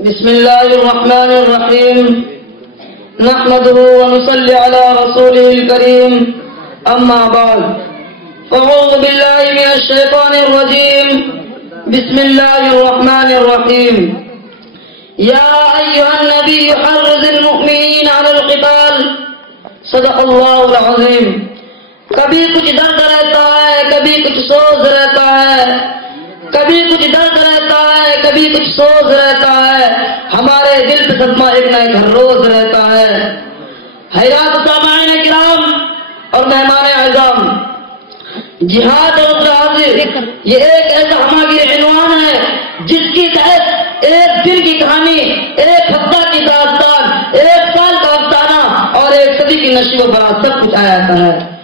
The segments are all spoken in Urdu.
بسم الله الرحمن الرحيم نحمده ونصلي على رسوله الكريم أما بعد فأعوذ بالله من الشيطان الرجيم بسم الله الرحمن الرحيم يا أيها النبي حرض المؤمنين على القتال صدق الله العظيم. کبھی کچھ درد رہتا ہے، کبھی کچھ سوز رہتا ہے، کبھی کچھ درد رہتا ہے، کبھی کچھ سوز رہتا ہے، ہمارے دل پہ صدمہ ایک نہ ایک ہر روز رہتا ہے. حضرات سامعین کرام اور مہمان اعظام، جہاد اور حاضر یہ ایک ایسا ہماگیر عنوان ہے جس کی تحت ایک دن کی کہانی، ایک ہفتہ کی داستان، ایک سال کا افسانہ اور ایک صدی کی نشو و برات سب کچھ آیا جاتا ہے.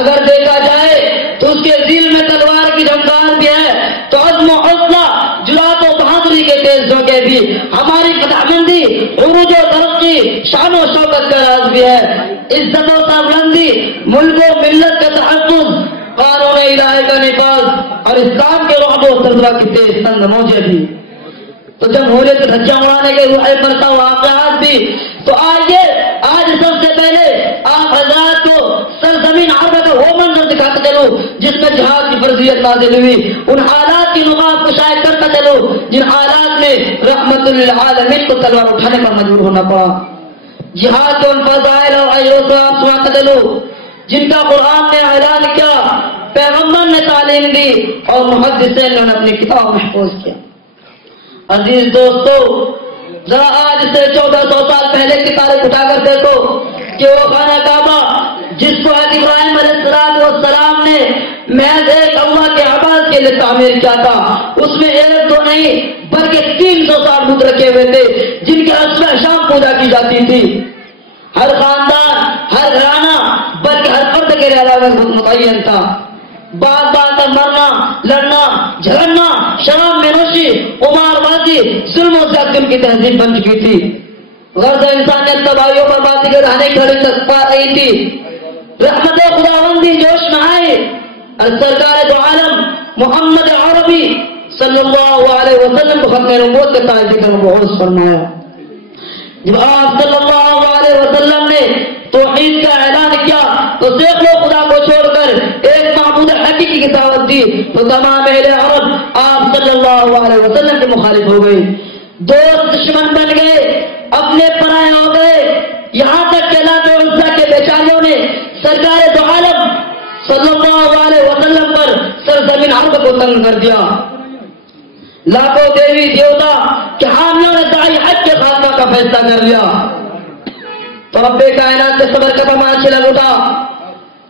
اگر دیکھا جائے تو اس کے ذیل میں تلوار کی جھنکار بھی ہے، تو عزم و حوصلہ، جرأت و بہادری کے تیز جھونکے بھی، ہماری فتح مندی، عروج و ترقی، شان و شوکت کا راز بھی ہے. عزت و سربلندی، ملک و ملت کا تحفظ، قانون الہی کا نفاذ اور اسلام کے رعب و سلطنت کی تیز تند موجیں بھی. تو جب ہولے سے دھجیاں اڑانے کے روئے پرتا واقعات بھی، تو آئیے آج سب سے پہلے آپ حضرات کو سرزمین عرب کا وہ منظر دکھاتا چلو جس میں جہاد کی فرضیت نازل ہوئی، ان حالات کی نقاب کو شائع کرتا چلو جن حالات میں رحمت للعالمین کو تلوار اٹھانے پر مجبور ہونا پڑا. جہاد کے ان فضائل اور ایوب کو آپ سناتا چلو جن کا قرآن نے اعلان کیا، پیغمبر نے تعلیم دی اور محدثین نے اپنی کتاب محفوظ کیا. عزیز دوستو، ذرا آج سے 1400 سال پہلے کی تاریخ اٹھا کر دیکھو کہ وہ خانہ کعبہ جس کو ابراہیم علیہ السلام نے محض ایک اللہ کے عبادت کے لیے تعمیر کیا تھا، اس میں ایک دو نہیں بلکہ 300 بت رکھے ہوئے تھے جن کے صبح شام پوجا کی جاتی تھی. ہر خاندان، ہر گھرانہ بلکہ ہر فرد کے لیے الگ متعین تھا. بات بات پر مرنا، لڑنا، جھگڑنا، شراب میں نوشی، قمار بازی، ظلم و زیادتی کی تہذیب بن چکی تھی. غرض انسانیت تباہیوں پر باتی کے رہنے کھڑی پا رہی تھی. رحمت خداوندی جوش میں آئی اور سرکار دو عالم محمد عربی صلی اللہ علیہ وسلم کو ختم نبوت کے تاج ذکر مبعوث فرمایا. جب آپ صلی اللہ علیہ وسلم نے توحید کا اعلان کیا تو سینکڑوں خدا کو چھوڑ کر ایک معبود حقیقی کی دعوت دی تو تمام اہل عرب آپ صلی اللہ علیہ وسلم کے مخالف ہو گئے، دوست دشمن بن گئے، اپنے پرائے ہو گئے. یہاں تک کہ لات و عزا کے بیچاریوں نے سرکار دو عالم صلی اللہ علیہ وسلم پر سرزمین عرب کو تنگ کر دیا. لاکھوں دیوی دیوتا کے حامیوں نے داعی حج کے خاتمہ کا فیصلہ کر لیا. تو رب کائنات کے صبر کا پیمان چھلک اٹھا،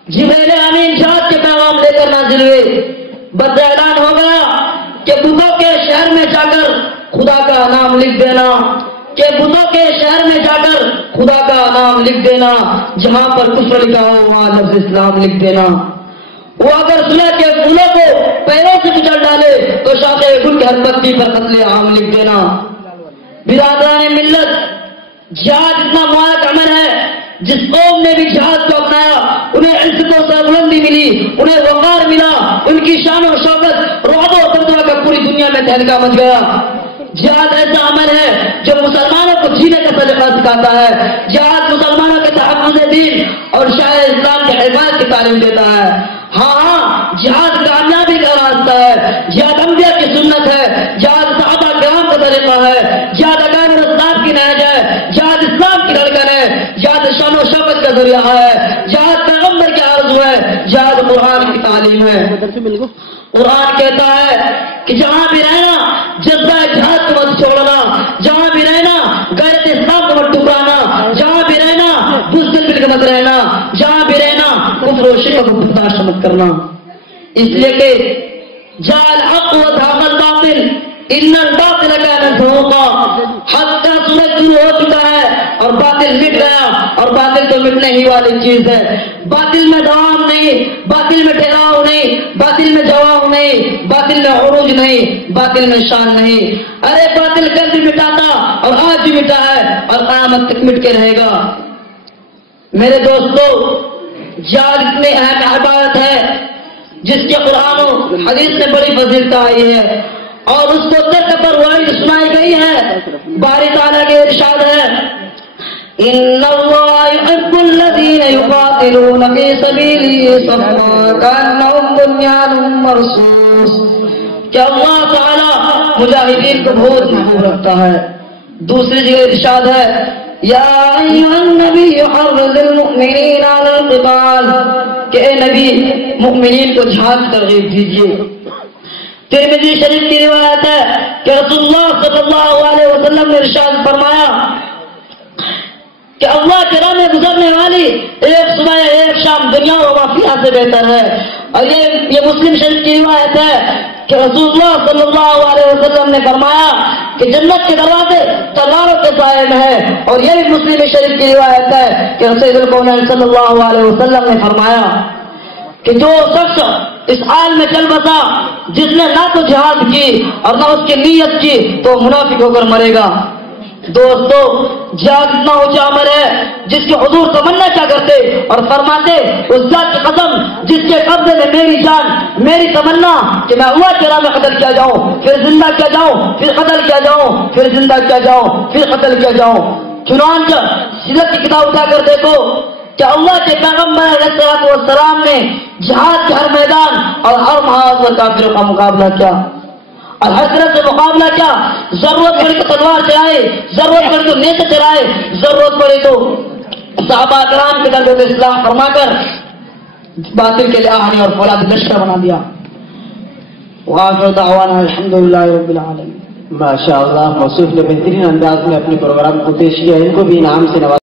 جبریل امین جہاد کے پیغام لے کر نازل ہوئے. بد اعلان ہو گیا کہ بتوں کے شہر میں جا کر خدا کا نام لکھ دینا، کہ بتوں کے شہر میں جا کر خدا کا نام لکھ دینا، جہاں پر کفر لکھا ہو وہاں لفظ اسلام لکھ دینا. وہ اگر صلح کے پھولوں کو پیروں سے کچل ڈالے تو شاخ گل کی ہر پتی پر قتل عام لکھ دینا. برادران ملت، جہاد اتنا مبارک عمل ہے جس قوم نے بھی جہاد کو اپنایا انہیں عزت و سربلندی ملی، انہیں وقار ملا، ان کی شان و شوکت رعب و دبدبہ کا پوری دنیا میں تہلکہ مچ گیا. جہاد ایسا عمل ہے جو مسلمانوں کو جینے کا طریقہ سکھاتا ہے. جہاد مسلمانوں کے تحفظ دین اور شاہ اسلام کے حفاظت کی تعلیم دیتا ہے. ہاں، جہاد کامیابی کا راستہ ہے، جہاد انبیاء کی سنت ہے، جہاد صحابہ کرام کا طریقہ ہے، جہاد اکابر اسلاف کی نہج ہے، جہاد اسلام کی دھڑکن ہے، جہاد شان و شوکت کا ذریعہ ہے، جہاد پیغمبر کی آرزو ہے، جہاد قرآن کی تعلیم ہے. قرآن کہتا ہے کہ جہاں بھی رہنا جذبہ جہاد کو مت چھوڑنا، جہاں بھی رہنا غیرت اسلام کو مت ٹکرانا، جہاں بھی رہنا بزدل کے مت رہنا، جہاں بھی رہنا کفر و شرک کو برداشت مت کرنا. اس لیے کہ جعل حق و دھام الباطل ان الباطل کان زہوقا، حق کا سورج شروع ہو چکا ہے اور باطل مٹ گیا، اور باطل تو مٹنے ہی والی چیز ہے. باطل میں دوام نہیں، باطل میں ٹھہراؤ نہیں، باطل میں جواب نہیں، باطل میں عروج نہیں، باطل میں شان نہیں. ارے باطل کل بھی مٹا تھا اور آج بھی مٹا ہے اور قیامت تک مٹ کے رہے گا. میرے دوستو، جہاد اتنی اہم عبادت ہے جس کے قرآن و حدیث میں بڑی فضیلت آئی ہے اور اس کو ترک پر وعید سنائی گئی ہے۔ باری تعالیٰ کے ارشاد ہے ان اللہ يحب الذین یقاتلون فی سبیلہ صفا کانہم بنیان مرصوص، کہ اللہ تعالیٰ مجاہدین کو بہت محبوب رکھتا ہے۔ دوسری جگہ ارشاد ہے یا ایھا النبی حرض المؤمنین علی القتال، کہ اے نبی مؤمنین کو جہاد کی ترغیب دیجیے۔ ترمذی شریف کی روایت ہے کہ رسول اللہ صلی اللہ علیہ وسلم نے ارشاد فرمایا کہ اللہ کے راہ میں گزرنے والی ایک صبح ایک شام دنیا و ما فیہا سے بہتر ہے۔ اور یہ مسلم شریف کی روایت ہے کہ رسول اللہ صلی اللہ علیہ وسلم نے فرمایا کہ جنت کے دروازے تلواروں کے سائے میں ہے۔ اور یہ بھی مسلم شریف کی روایت ہے کہ سید الکونین صلی اللہ علیہ وسلم نے فرمایا کہ جو شخص اس حال میں چل بسا جس نے نہ تو جہاد کی اور نہ اس کی نیت کی تو منافق ہو کر مرے گا۔ دوستو جہاد اتنا اونچا عمل ہے جس کے حضور تمنا کیا کرتے اور فرماتے اس ذات کی قسم جس کے قبضے میں میری جان، میری تمنا کہ میں اللہ کے راہ میں قتل کیا جاؤں، پھر زندہ کیا جاؤں، پھر قتل کیا جاؤں، پھر زندہ کیا جاؤں، پھر قتل کیا جاؤں۔ چنانچہ سیرت کی کتاب اٹھا کر دیکھو کہ اللہ کے پیغمبر علیہ السلام نے جہاد کے ہر میدان اور ہر محاذ پر کافروں کا مقابلہ کیا اور ہر طرح سے مقابلہ کیا۔ ضرورت پڑی تو تلوار چلائے، ضرورت پڑی تو نیزے چلائے، ضرورت پڑی تو صحابہ کرام کے درجے پہ اصلاح فرما کر باطل کے لیے آہنی اور فولاد لشکر بنا دیا۔ وآخر دعوانا الحمدللہ رب العالمین۔ ماشاء اللہ، موصوف نے بہترین انداز میں اپنے پروگرام کو پیش کیا، ان کو بھی انعام سے نوازا۔